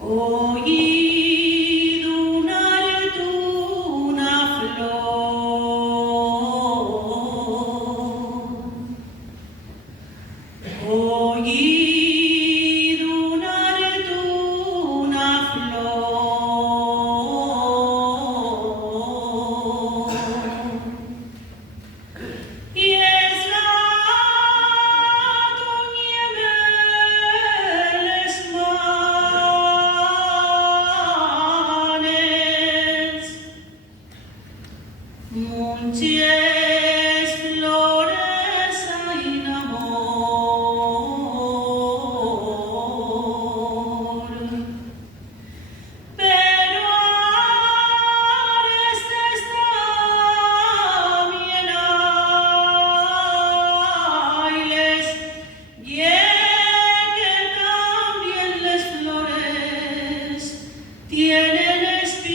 Oíd una flor. Oíd una flor. Y es la tuñemeles manes, muncies flores en amor. Pero este está bien ailes, y que también las flores tienen espines,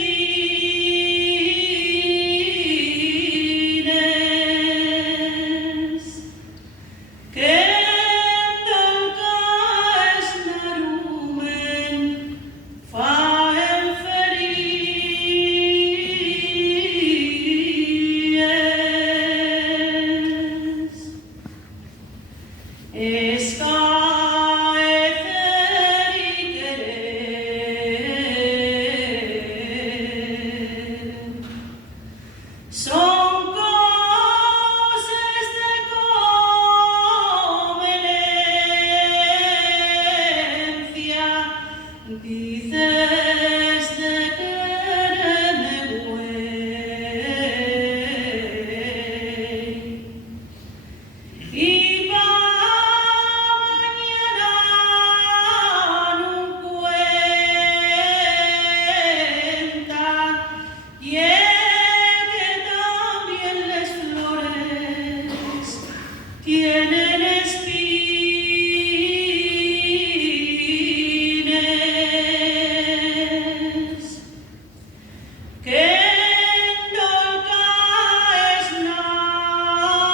que talcaes narumen faen feries. Escaecer y querer son cosas de conveniencia. Dices de quererme güey, y pa' mañana no cuenta, y que también las flores tienen espines, que talcaes narumen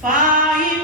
faen